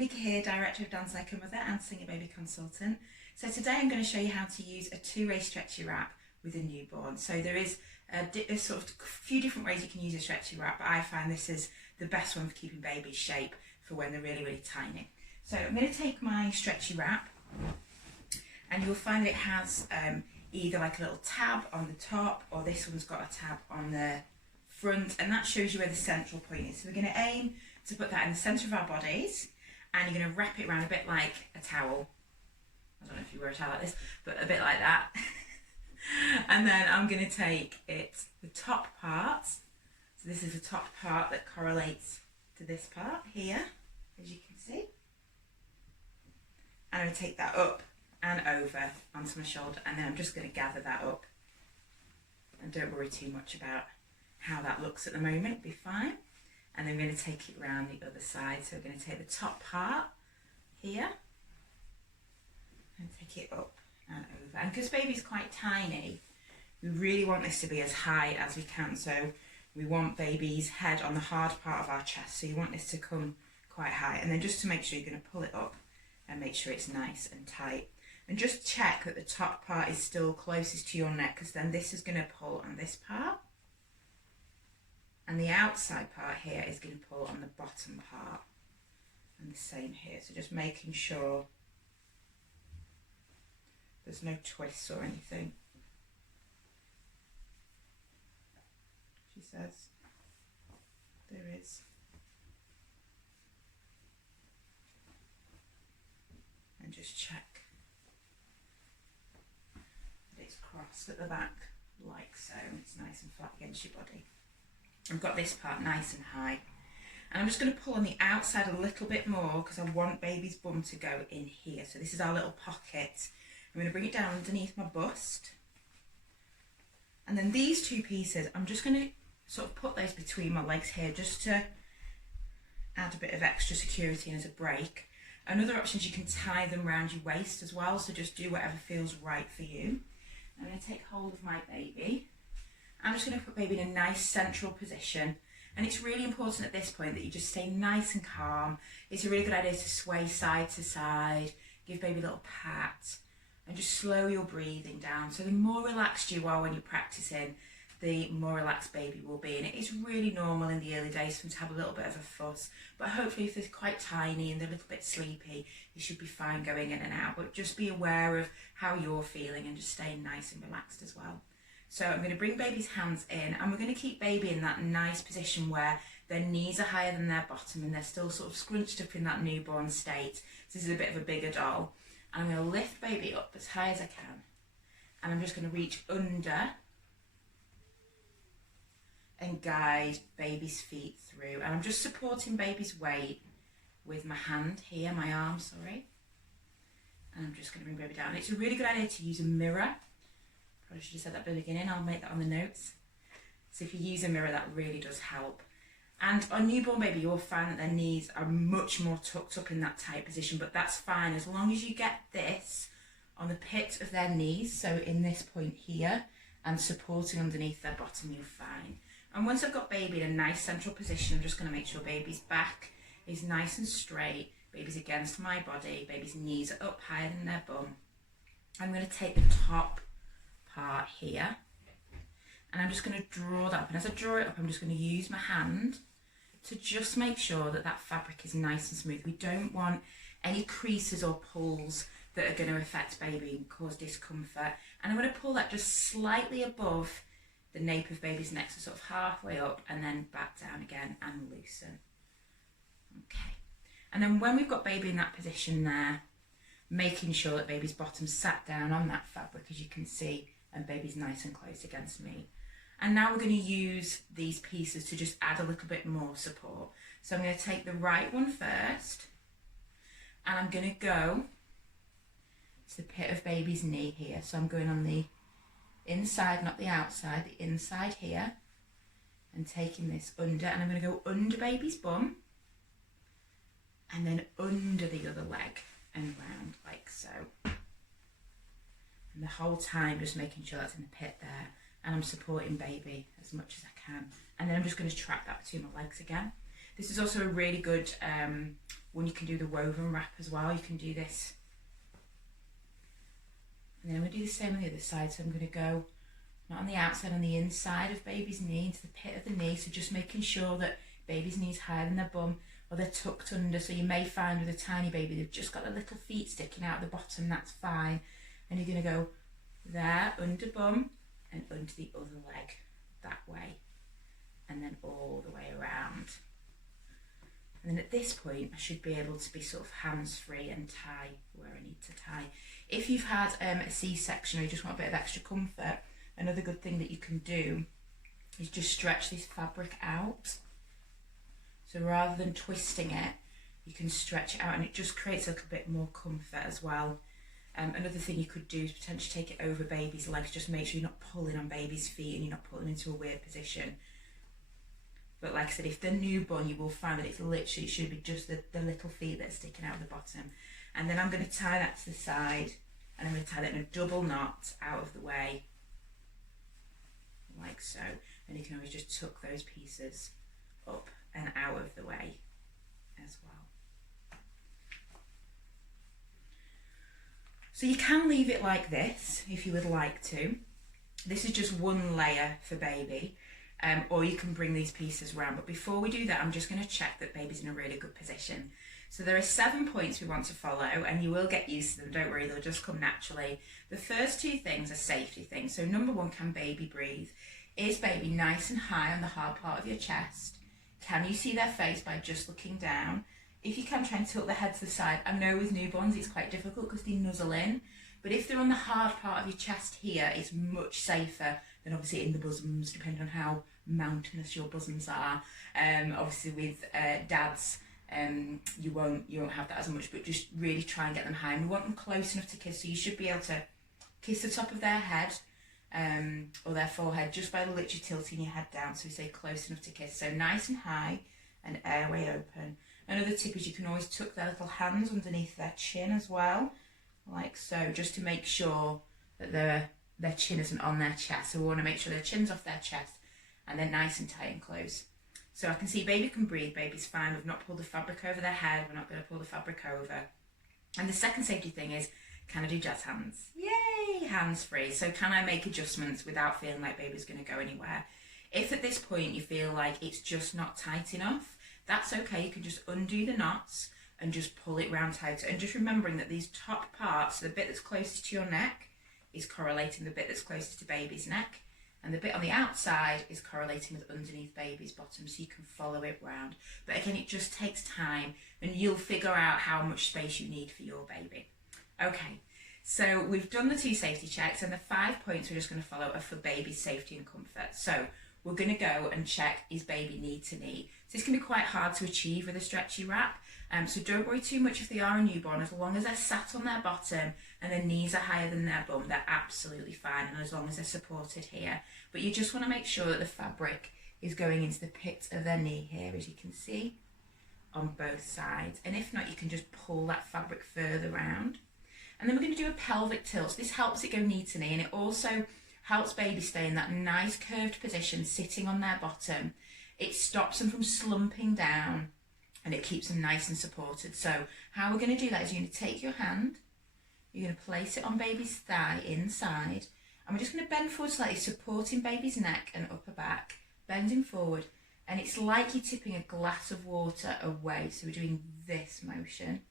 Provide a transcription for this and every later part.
Nikki here, Director of Dance Like a Mother and Singer Baby Consultant. So today I'm going to show you how to use a two-way stretchy wrap with a newborn. So there is a sort of few different ways you can use a stretchy wrap, but I find this is the best one for keeping baby's shape for when they're really, really tiny. So I'm going to take my stretchy wrap, and you'll find that it has either like a little tab on the top, or this one's got a tab on the front, and that shows you where the central point is. So we're going to aim to put that in the centre of our bodies, and you're going to wrap it around a bit like a towel. I don't know if you wear a towel like this, but a bit like that. And then I'm going to take the top part. So this is the top part that correlates to this part here, as you can see. And I'm going to take that up and over onto my shoulder, and then I'm just going to gather that up. And don't worry too much about how that looks at the moment, it'll be fine. And then we're going to take it around the other side. So we're going to take the top part here and take it up and over. And because baby's quite tiny, we really want this to be as high as we can. So we want baby's head on the hard part of our chest. So you want this to come quite high. And then just to make sure, you're going to pull it up and make sure it's nice and tight. And just check that the top part is still closest to your neck, because then this is going to pull on this part. And the outside part here is going to pull on the bottom part, and the same here. So just making sure there's no twists or anything. She says there is. And just check that it's crossed at the back like so, and it's nice and flat against your body. I've got this part nice and high, and I'm just going to pull on the outside a little bit more because I want baby's bum to go in here. So this is our little pocket. I'm going to bring it down underneath my bust, and then these two pieces, I'm just going to sort of put those between my legs here just to add a bit of extra security and as a break. Another option is you can tie them around your waist as well, so just do whatever feels right for you. I'm going to take hold of my baby. I'm just going to put baby in a nice central position, and it's really important at this point that you just stay nice and calm. It's a really good idea to sway side to side, give baby a little pat, and just slow your breathing down. So the more relaxed you are when you're practicing, the more relaxed baby will be. And it is really normal in the early days for them to have a little bit of a fuss, but hopefully if they're quite tiny and they're a little bit sleepy, you should be fine going in and out. But just be aware of how you're feeling and just stay nice and relaxed as well. So I'm going to bring baby's hands in, and we're going to keep baby in that nice position where their knees are higher than their bottom and they're still sort of scrunched up in that newborn state. So this is a bit of a bigger doll. And I'm going to lift baby up as high as I can, and I'm just going to reach under and guide baby's feet through. And I'm just supporting baby's weight with my hand here, my arm, sorry. And I'm just going to bring baby down. It's a really good idea to use a mirror. Probably should have said that at the beginning, I'll make that on the notes. So if you use a mirror, that really does help. And on newborn baby, you'll find that their knees are much more tucked up in that tight position, but that's fine as long as you get this on the pit of their knees, so in this point here, and supporting underneath their bottom, you're fine. And once I've got baby in a nice central position, I'm just going to make sure baby's back is nice and straight, baby's against my body, baby's knees are up higher than their bum. I'm going to take the top part here, and I'm just going to draw that up, and as I draw it up, I'm just going to use my hand to just make sure that that fabric is nice and smooth. We don't want any creases or pulls that are going to affect baby and cause discomfort. And I'm going to pull that just slightly above the nape of baby's neck, so sort of halfway up and then back down again and loosen. Okay, and then when we've got baby in that position there, making sure that baby's bottom sat down on that fabric, as you can see, and baby's nice and close against me. And now we're going to use these pieces to just add a little bit more support. So I'm going to take the right one first, and I'm going to go to the pit of baby's knee here. So I'm going on the inside, not the outside, the inside here, and taking this under, and I'm going to go under baby's bum, and then under the other leg and round like so. And the whole time just making sure that's in the pit there, and I'm supporting baby as much as I can. And then I'm just going to trap that between my legs again. This is also a really good one you can do the woven wrap as well. You can do this. And then I'm going to do the same on the other side. So I'm going to go not on the outside, on the inside of baby's knee, into the pit of the knee. So just making sure that baby's knee's higher than their bum, or they're tucked under. So you may find with a tiny baby, they've just got their little feet sticking out the bottom. That's fine. And you're going to go there, under bum, and under the other leg, that way. And then all the way around. And then at this point, I should be able to be sort of hands-free and tie where I need to tie. If you've had a C-section or you just want a bit of extra comfort, another good thing that you can do is just stretch this fabric out. So rather than twisting it, you can stretch it out, and it just creates a little bit more comfort as well. Another thing you could do is potentially take it over baby's legs. Just make sure you're not pulling on baby's feet and you're not putting them into a weird position. But like I said, if they're newborn, you will find that it's literally, it should be just the little feet that are sticking out of the bottom. And then I'm going to tie that to the side, and I'm going to tie that in a double knot out of the way, like so. And you can always just tuck those pieces up and out of the way as well. So you can leave it like this if you would like to. This is just one layer for baby. Or you can bring these pieces around. But before we do that, I'm just going to check that baby's in a really good position. So there are 7 points we want to follow, and you will get used to them, don't worry, they'll just come naturally. The first 2 things are safety things. So number 1, can baby breathe? Is baby nice and high on the hard part of your chest? Can you see their face by just looking down? If you can, try and tilt the head to the side. I know with newborns it's quite difficult because they nuzzle in, but if they're on the hard part of your chest here, it's much safer than obviously in the bosoms, depending on how mountainous your bosoms are. Obviously with dads, you won't have that as much, but just really try and get them high. And we want them close enough to kiss, so you should be able to kiss the top of their head or their forehead just by literally tilting your head down. So we say close enough to kiss, so nice and high and airway open. Another tip is you can always tuck their little hands underneath their chin as well, like so, just to make sure that their chin isn't on their chest. So we want to make sure their chin's off their chest and they're nice and tight and close. So I can see baby can breathe, baby's fine. We've not pulled the fabric over their head, we're not going to pull the fabric over. And the second safety thing is, can I do jazz hands? Yay, hands free. So can I make adjustments without feeling like baby's going to go anywhere? If at this point you feel like it's just not tight enough, that's okay. You can just undo the knots and just pull it round tighter. And just remembering that these top parts, the bit that's closest to your neck, is correlating the bit that's closest to baby's neck, and the bit on the outside is correlating with underneath baby's bottom, so you can follow it round. But again, it just takes time, and you'll figure out how much space you need for your baby. Okay, so we've done the 2 safety checks, and the 5 points we're just going to follow are for baby's safety and comfort. So we're going to go and check, is baby knee to knee? So this can be quite hard to achieve with a stretchy wrap, so don't worry too much if they are a newborn. As long as they're sat on their bottom and their knees are higher than their bum, they're absolutely fine, and as long as they're supported here. But you just want to make sure that the fabric is going into the pit of their knee here, as you can see, on both sides. And if not, you can just pull that fabric further round. And then we're going to do a pelvic tilt. So this helps it go knee to knee, and it also helps baby stay in that nice curved position, sitting on their bottom. It stops them from slumping down, and it keeps them nice and supported. So how we're going to do that is you're going to take your hand, you're going to place it on baby's thigh inside, and we're just going to bend forward slightly, supporting baby's neck and upper back, bending forward, and it's like you're tipping a glass of water away. So we're doing this motion.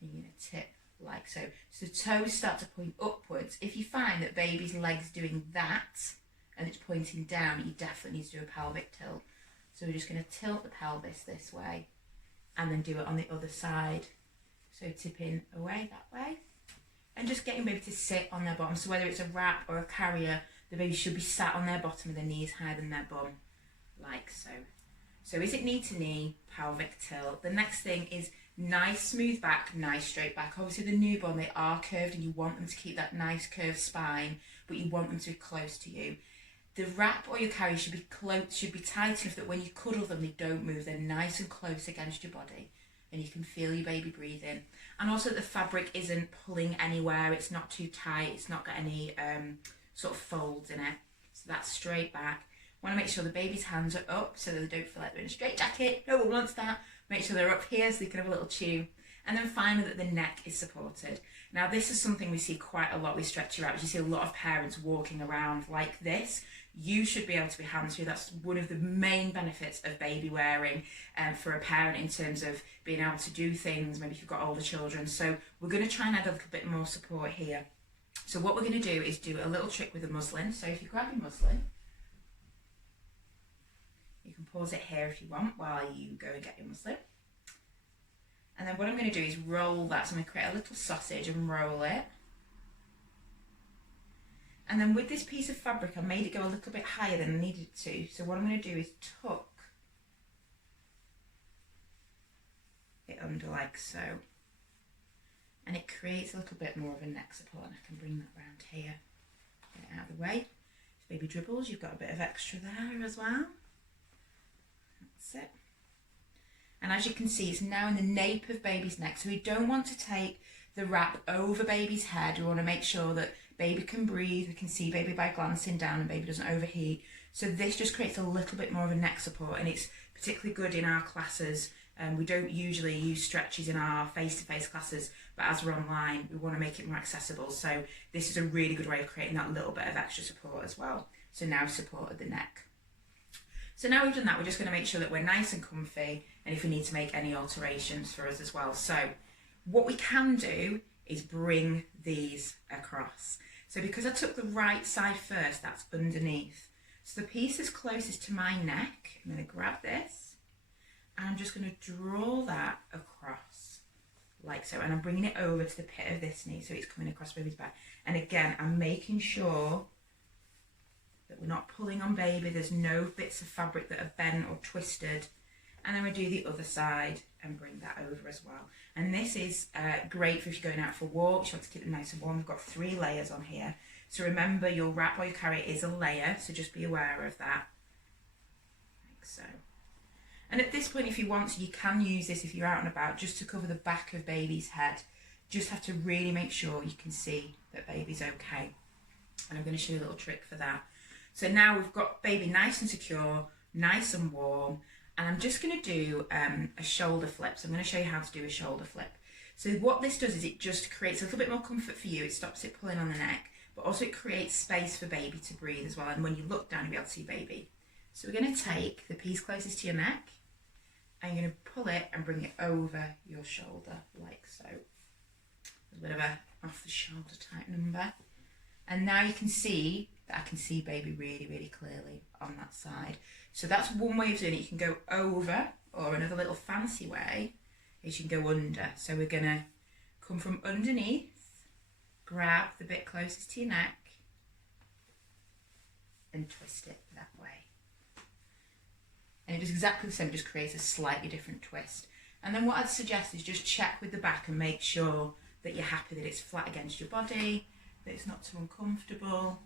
And you're going to tip like so. So the toes start to point upwards. If you find that baby's leg's doing that and it's pointing down, you definitely need to do a pelvic tilt. So we're just going to tilt the pelvis this way and then do it on the other side. So tipping away that way and just getting baby to sit on their bottom. So whether it's a wrap or a carrier, the baby should be sat on their bottom with their knees higher than their bum, like so. So is it knee to knee, pelvic tilt? The next thing is nice smooth back, nice straight back. Obviously the newborn, they are curved and you want them to keep that nice curved spine, but you want them to be close to you. The wrap or your carrier should be close, should be tight enough that when you cuddle them, they don't move. They're nice and close against your body, and you can feel your baby breathing. And also the fabric isn't pulling anywhere. It's not too tight. It's not got any sort of folds in it. So that's straight back. Want to make sure the baby's hands are up so that they don't feel like they're in a straight jacket. No one wants that. Make sure they're up here so they can have a little chew. And then finally that the neck is supported. Now this is something we see quite a lot with stretchy wraps. You see a lot of parents walking around like this. You should be able to be hands-free. That's one of the main benefits of baby wearing for a parent in terms of being able to do things, maybe if you've got older children. So we're going to try and add a little bit more support here. So what we're going to do is do a little trick with the muslin. So if you grab your muslin, you can pause it here if you want while you go and get your muslin. And then what I'm going to do is roll that. So I'm going to create a little sausage and roll it. And then with this piece of fabric, I made it go a little bit higher than I needed it to. So what I'm going to do is tuck it under like so. And it creates a little bit more of a neck support. And I can bring that round here, get it out of the way. If baby dribbles, you've got a bit of extra there as well. That's it. And as you can see, it's now in the nape of baby's neck. So we don't want to take the wrap over baby's head. We want to make sure that baby can breathe. We can see baby by glancing down and baby doesn't overheat. So this just creates a little bit more of a neck support, and it's particularly good in our classes. We don't usually use stretchies in our face-to-face classes, but as we're online, we want to make it more accessible. So this is a really good way of creating that little bit of extra support as well. So now support at the neck. So now we've done that, we're just going to make sure that we're nice and comfy, and if we need to make any alterations for us as well. So what we can do is bring these across. So because I took the right side first, that's underneath. So the piece is closest to my neck, I'm going to grab this, and I'm just going to draw that across like so. And I'm bringing it over to the pit of this knee, so it's coming across baby's back. And again, I'm making sure that we're not pulling on baby, there's no bits of fabric that are bent or twisted. And then we do the other side and bring that over as well. And this is great for if you're going out for walks, you want to keep them nice and warm. We've got 3 layers on here. So remember, your wrap or your carry is a layer, so just be aware of that, like so. And at this point, if you want to, you can use this if you're out and about, just to cover the back of baby's head. Just have to really make sure you can see that baby's okay. And I'm going to show you a little trick for that. So now we've got baby nice and secure, nice and warm, and I'm just going to do a shoulder flip. So I'm going to show you how to do a shoulder flip. So what this does is it just creates a little bit more comfort for you. It stops it pulling on the neck, but also it creates space for baby to breathe as well. And when you look down, you'll be able to see baby. So we're going to take the piece closest to your neck, and you're going to pull it and bring it over your shoulder, like so. A bit of a off the shoulder type number. And now you can see that I can see baby really, really clearly on that side. So that's one way of doing it. You can go over, or another little fancy way is you can go under. So we're going to come from underneath, grab the bit closest to your neck, and twist it that way. And it does exactly the same, just creates a slightly different twist. And then what I'd suggest is just check with the back and make sure that you're happy that it's flat against your body, that it's not too uncomfortable.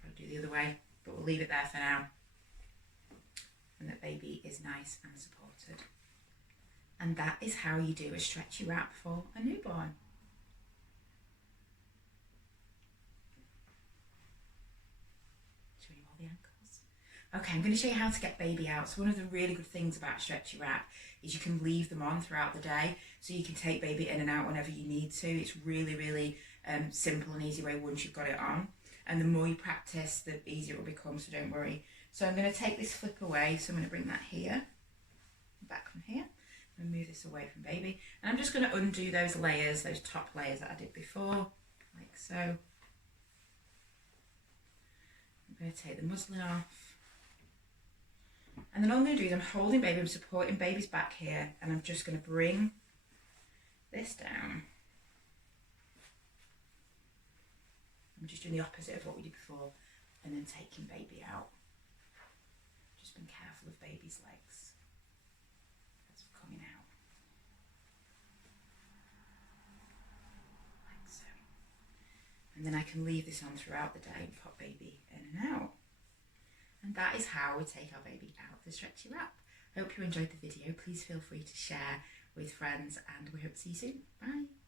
Probably do the other way, but we'll leave it there for now. And that baby is nice and supported. And that is how you do a stretchy wrap for a newborn. Show you all the ankles. Okay, I'm going to show you how to get baby out. So one of the really good things about stretchy wrap is you can leave them on throughout the day. So you can take baby in and out whenever you need to. It's really, really simple and easy way once you've got it on. And the more you practice, the easier it will become, so don't worry. So I'm going to take this flip away. So I'm going to bring that here, back from here, and move this away from baby. And I'm just going to undo those layers, those top layers that I did before, like so. I'm going to take the muslin off. And then all I'm going to do is I'm holding baby, I'm supporting baby's back here, and I'm just going to bring this down. I'm just doing the opposite of what we did before, and then taking baby out. Just being careful of baby's legs as we're coming out. Like so. And then I can leave this on throughout the day and pop baby in and out. And that is how we take our baby out of the stretchy wrap. I hope you enjoyed the video. Please feel free to share with friends, and we hope to see you soon. Bye.